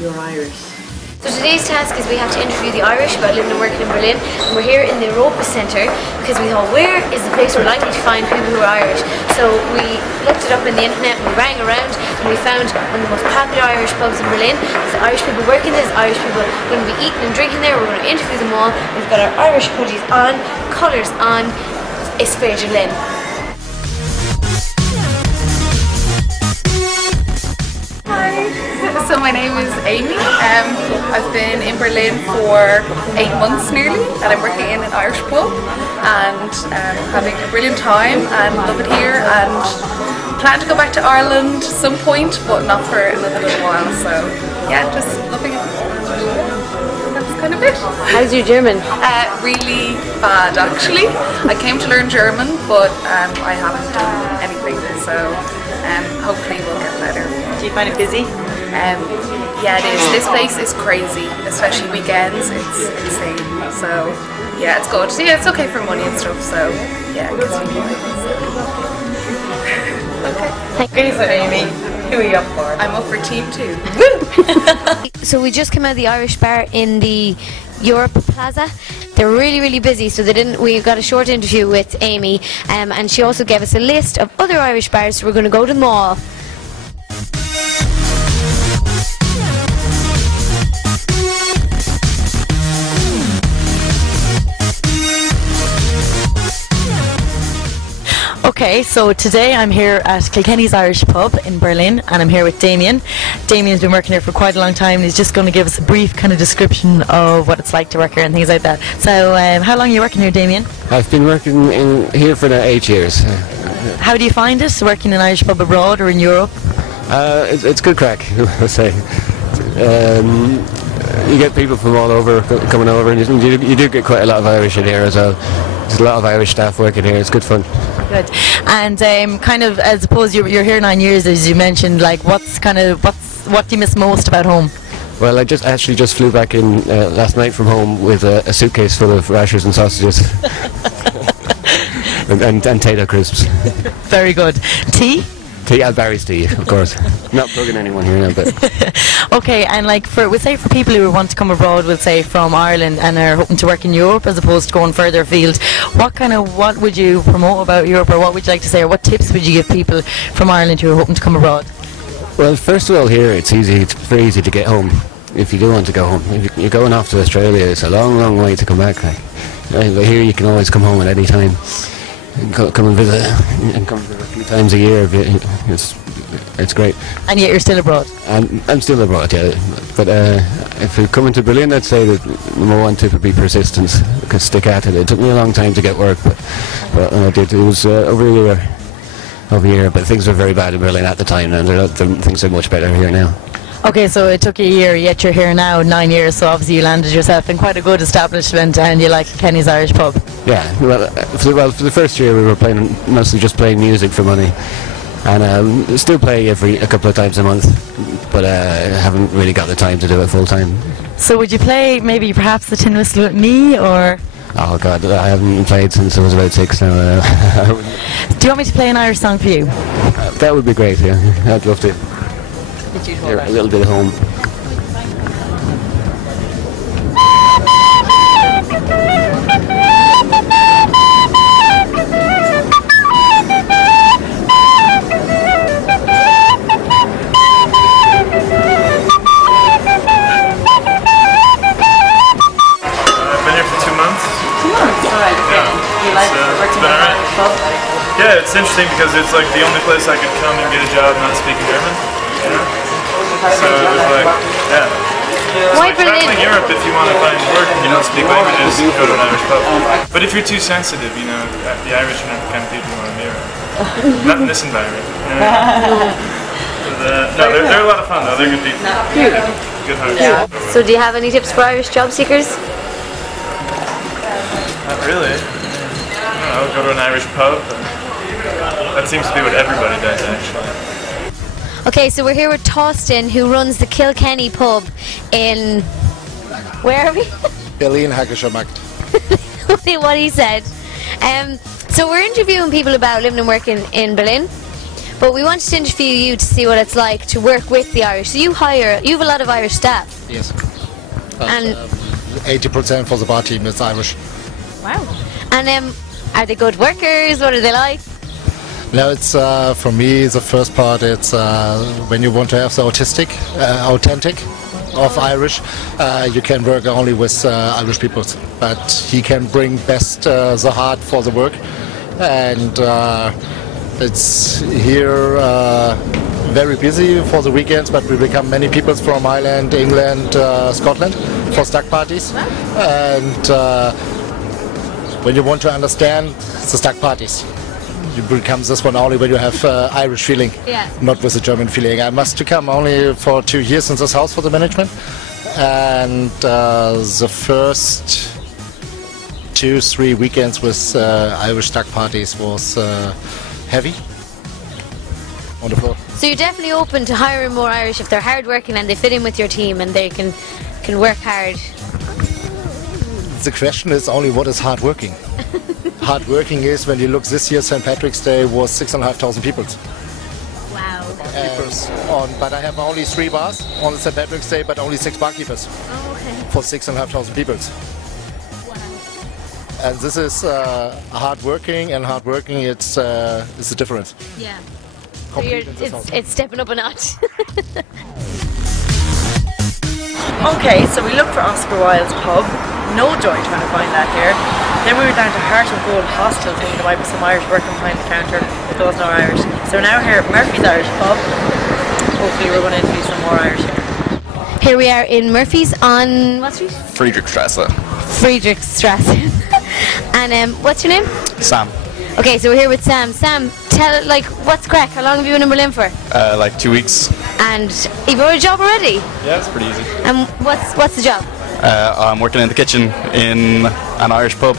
you're Irish? So today's task is we have to interview the Irish about living and working in Berlin, and we're here in the Europa Centre because we thought, where is the place we're likely to find people who are Irish? So we looked it up on the internet, we rang around, and we found one of the most popular Irish pubs in Berlin. There's Irish people working there, there's Irish people going to be eating and drinking there. We're going to interview them all. We've got our Irish hoodies on, colours on. It's Berlin. So my name is Amy. I've been in Berlin for 8 months nearly, and I'm working in an Irish pub and having a brilliant time and love it here, and plan to go back to Ireland at some point, but not for another little while. So yeah, just loving it. That's kind of it. How's your German? Really bad actually. I came to learn German, but I haven't done anything, so hopefully we'll get better. Do you find it busy? Yeah, it is. This place is crazy, especially weekends. It's insane. So yeah, it's good. Yeah, it's okay for money and stuff. So yeah, it gets me Okay, so Amy, who are you up for? I'm up for team 2. So we just came out of the Irish bar in the Europe Plaza. They're really, really busy, so we got a short interview with Amy, and she also gave us a list of other Irish bars, so we're going to go to them all. Okay, so today I'm here at Kilkenny's Irish Pub in Berlin, and I'm here with Damien. Damien's been working here for quite a long time, and he's just going to give us a brief kind of description of what it's like to work here and things like that. So how long are you working here, Damien? I've been working here for now 8 years. How do you find it, working in an Irish pub abroad or in Europe? It's good crack, I'll say. You get people from all over coming over, and you do get quite a lot of Irish in here as well. There's a lot of Irish staff working here. It's good fun. Good. And kind of, I suppose you're here 9 years, as you mentioned. Like, what do you miss most about home? Well, I actually just flew back in last night from home with a suitcase full of rashers and sausages and tato crisps. Very good. Tea? Tea, Barry's tea, of course. Not plugging anyone here now, but. Okay, and like for people who want to come abroad, we'll say from Ireland, and are hoping to work in Europe as opposed to going further afield, what would you promote about Europe, or what would you like to say, or what tips would you give people from Ireland who are hoping to come abroad? Well, first of all, here it's very easy to get home if you do want to go home. If you're going off to Australia, it's a long, long way to come back. But here you can always come home at any time. Come and visit, and come a few times a year. It's great. And yet you're still abroad? I'm still abroad, yeah. But if you're coming to Berlin, I'd say that number one tip would be persistence. Because stick at it. It took me a long time to get work, but when I did, it was over a year. But things were very bad in Berlin at the time, and things are much better here now. Okay, so it took you a year, yet you're here now 9 years, so obviously you landed yourself in quite a good establishment, and you like Kenny's Irish Pub. Yeah, well, for the first year we were mostly just playing music for money, and still play a couple of times a month, but I haven't really got the time to do it full time. So would you play maybe perhaps the Tin Whistle with me, or? Oh God, I haven't played since I was about 6 now. Do you want me to play an Irish song for you? That would be great, yeah, I'd love to. Here, a little bit at home. Yeah, it's interesting because it's like the only place I could come and get a job not speaking German, you know? So it was like, yeah. Why It's like traveling Europe, if you want to find work and you don't speak languages, go to an Irish pub. But if you're too sensitive, you know, the Irish are not the kind of people you want to be around. Not in this environment. You know? No, they're a lot of fun though, they're good people. Good hearts. Yeah. So do you have any tips for Irish job seekers? Not really. I don't know, go to an Irish pub. That seems to be what everybody does, actually. Okay, so we're here with Tostin, who runs the Kilkenny pub in... Where are we? Berlin, Hageschermarkt. What he said. So we're interviewing people about living and working in Berlin. But we wanted to interview you to see what it's like to work with the Irish. So you have a lot of Irish staff. Yes. And 80% for the bar team is Irish. wow. And are they good workers? What are they like? Now it's for me the first part. It's when you want to have the authentic of Irish, you can work only with Irish people. But he can bring best the heart for the work, and it's here very busy for the weekends. But we become many people from Ireland, England, Scotland for stag parties, and when you want to understand the stag parties, you become this one only when you have Irish feeling, not with a German feeling. I must come only for 2 years in this house for the management, and the first 2-3 weekends with Irish stag parties was heavy on the floor. So you're definitely open to hiring more Irish if they're hardworking and they fit in with your team and they can work hard. The question is only what is hard working. Hard working is when you look this year, St. Patrick's Day was 6,500 people. Wow. But I have only 3 bars on the St. Patrick's Day, but only 6 barkeepers for 6,500 people. Wow. And this is hard working, and hard working it's the difference. Yeah. So Complete in this house. it's stepping up a notch. Okay, so we looked for Oscar Wilde's pub. No joy trying to find that here. Then we were down to Heart of Gold Hostel thinking there might be some Irish working behind the counter, but there was no Irish. So we're now here at Murphy's Irish Pub. Hopefully we're going to interview some more Irish here. Here we are in Murphy's on what street? Friedrichstrasse. Friedrichstrasse. And what's your name? Sam. Okay, so we're here with Sam. Sam, tell what's crack? How long have you been in Berlin for? Like 2 weeks. And you've got a job already? Yeah, it's pretty easy. And what's the job? I'm working in the kitchen in an Irish pub.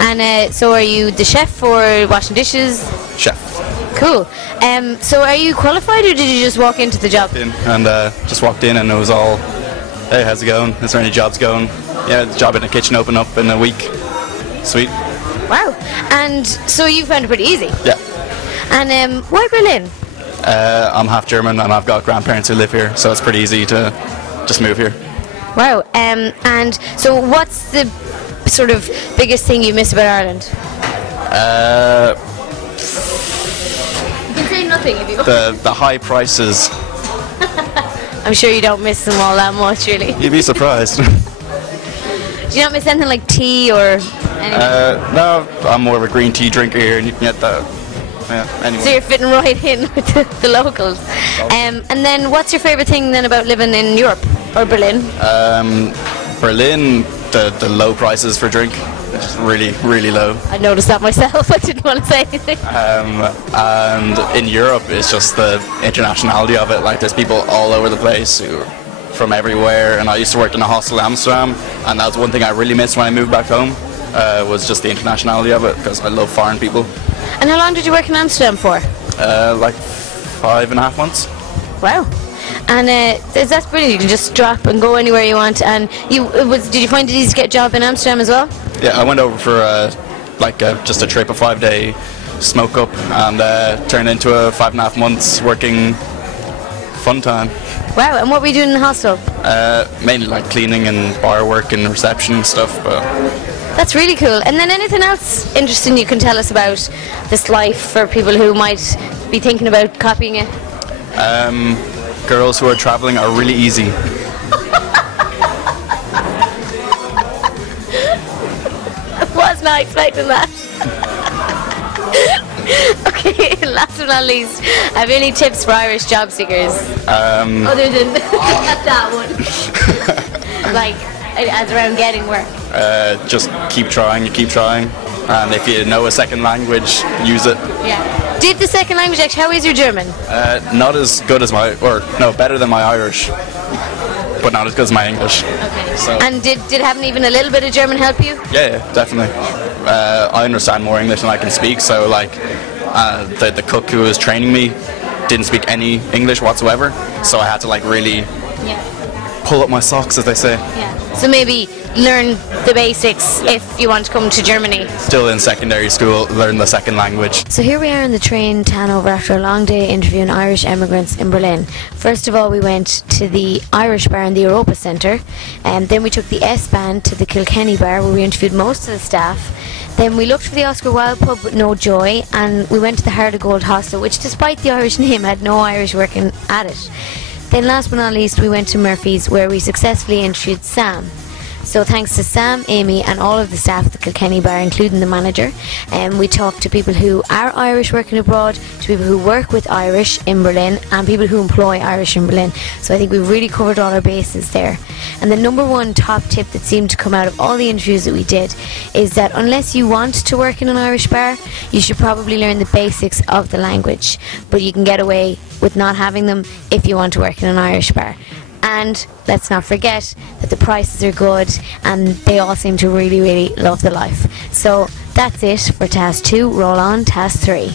And so are you the chef or washing dishes? Chef. Cool. So are you qualified or did you just walk into the job? And just walked in and it was all, hey, how's it going? Is there any jobs going? Yeah, the job in the kitchen opened up in a week. Sweet. Wow. And so you found it pretty easy? Yeah. And why Berlin? I'm half German and I've got grandparents who live here, so it's pretty easy to just move here. Wow. And so what's the sort of biggest thing you miss about Ireland? You can say nothing if you want. The high prices. I'm sure you don't miss them all that much, really. You'd be surprised. Do you not miss anything like tea or anything? No, I'm more of a green tea drinker here and you can get that. Yeah, anyway. So you're fitting right in with the locals. And then what's your favourite thing then about living in Europe or Berlin? Berlin, the low prices for drink. It's just really, really low. I noticed that myself. I didn't want to say anything. And in Europe, it's just the internationality of it. Like there's people all over the place who are from everywhere. And I used to work in a hostel in Amsterdam, and that was one thing I really missed when I moved back home. Was just the internationality of it, because I love foreign people. And how long did you work in Amsterdam for? Like 5.5 months. Wow. And that's brilliant. You can just drop and go anywhere you want. And did you find it easy to get a job in Amsterdam as well? Yeah, I went over for just a trip, a 5-day smoke up, and turned into a 5.5 months working fun time. Wow. And what were you doing in the hostel? Mainly like cleaning and bar work and reception and stuff. But that's really cool. And then anything else interesting you can tell us about this life for people who might be thinking about copying it? Girls who are traveling are really easy. I was not expecting that. Okay, last but not least, have you any tips for Irish job seekers? Other than that one. Like, as around getting work. Just keep trying, and if you know a second language, use it. Yeah. Did the second language actually, how is your German? Not as good as better than my Irish, but not as good as my English. Okay. So. And did having even a little bit of German help you? Yeah, definitely. I understand more English than I can speak, so like the cook who was training me didn't speak any English whatsoever, so I had to like really pull up my socks, as they say. Yeah. So maybe learn the basics if you want to come to Germany. Still in secondary school, learn the second language. So here we are on the train to Hanover after a long day interviewing Irish emigrants in Berlin. First of all, we went to the Irish bar in the Europa Centre, and then we took the S-Bahn to the Kilkenny bar where we interviewed most of the staff. Then we looked for the Oscar Wilde pub with no joy, and we went to the Heart of Gold hostel, which despite the Irish name had no Irish working at it. Then last but not least, we went to Murphy's where we successfully interviewed Sam. So thanks to Sam, Amy and all of the staff at the Kilkenny bar, including the manager, we talked to people who are Irish working abroad, to people who work with Irish in Berlin and people who employ Irish in Berlin. So I think we've really covered all our bases there. And the number one top tip that seemed to come out of all the interviews that we did is that unless you want to work in an Irish bar, you should probably learn the basics of the language. But you can get away with not having them if you want to work in an Irish bar. And let's not forget that the prices are good and they all seem to really, really love the life. So that's it for Task 2. Roll on Task 3.